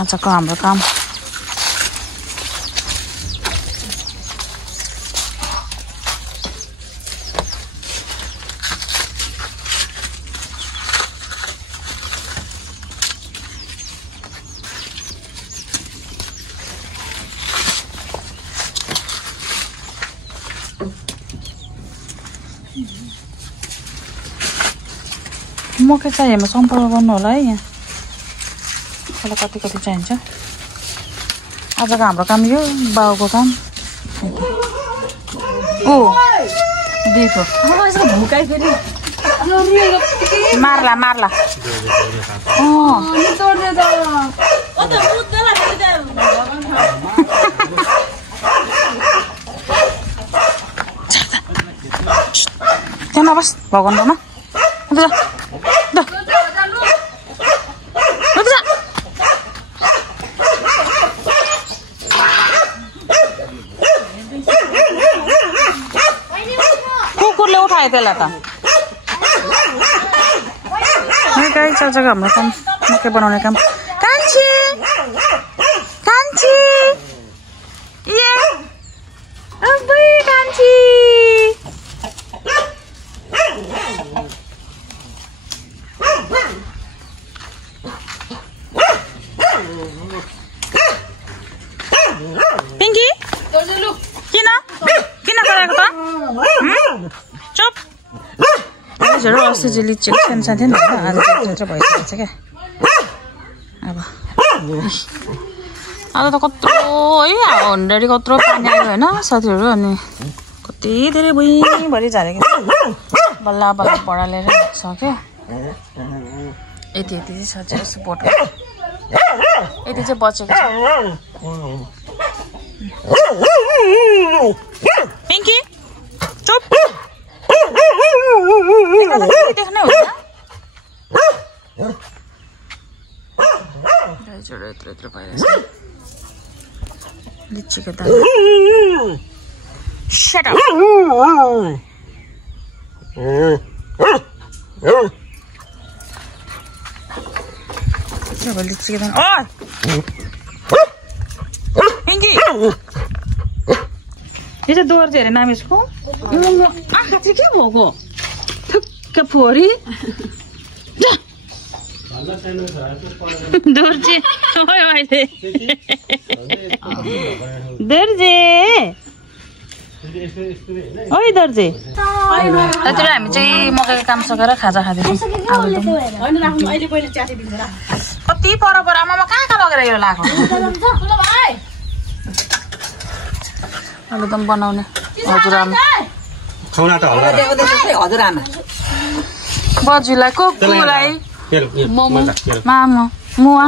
आजको हाम्रो काम मकै चाहिए म सम्पर्क गर्नु होला है यहाँ मलाई कति कति चाहिन्छ आजको हाम्रो काम यो बाउको काम ओ देखो भुकाइ फेरि मार्ला मार्ला तोड्दे त ओ त मुद्दला फेरि त्यहाँ नबस भगवान कुकुरले उठायो त्यसलाई त गाई चाउचाको हाम्रो काम मकै बनाउने काम कान्छी कान्छी ए अबै कान्छी पिंकी किन किन गरेको त चुप हजुर अस्ति चाहिँ लिचीको सानो सानो थियो नि आज चाहिँ भइसकेको छ क्या अब आज त कत्रो है हन्ड्रेड कत्रो पानी आयो होइन साथीहरू अनि कति धेरै भुइँभरि झरेको छ बल्ल बल्ल पढालेर सक्यो यति यति चाहिँ छ यसो बोट यति चाहिँ बचेको छ पिंकी चुप देख्नै हुँदैन यत्रो यत्रो भइरहेछ लिचीको दाना Shut up. लिचीको दाना पिंकी यो चाहिँ दोहोर चाहिँ हेरे नाम यसको आँखा चाहिँ के भएको थुक्क फोरी दोर्जे अहिले दोर्जे ओइ दोर्जे त्यतिबेला हामी चाहिँ मकैको काम सकेर खाजा खाँदैछौँ कति पर आमामा कहाँ लगेर यो लाग्यो आलुदम बनाउने हजुरआमा बजुलाई कुकुलाई मामु मुवा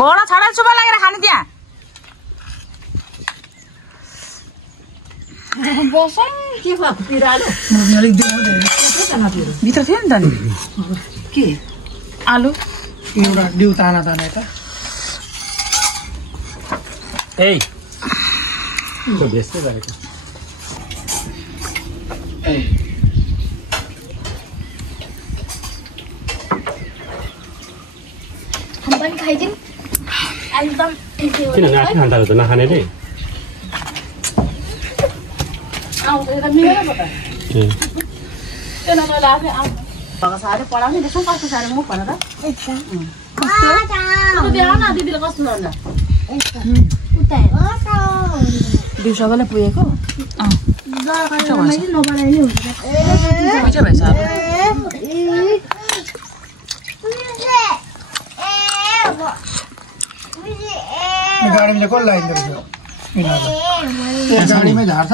बडा छाडा चुपा लागेर खाने त्यहाँ भित्र थियो नि त नि के आलु एउटा डिउ ताना ताना त ए त्यो बेस्दै गरेको हम पनि खाइदिउँ एकदम किन नाति खान्छ त नखाने रे आउँछ त मेरो पो त त्यो नभए आफै आउँ भगा सारे पढाउने देख्छौ कस्तो सारे मुख भन त कस्तो देऊ न दिदीले कस्तो गर्छ उता दिउ सबैलाई पुगेको गाडीले कसलाई लाइन गरेको गाडीमै झार्छ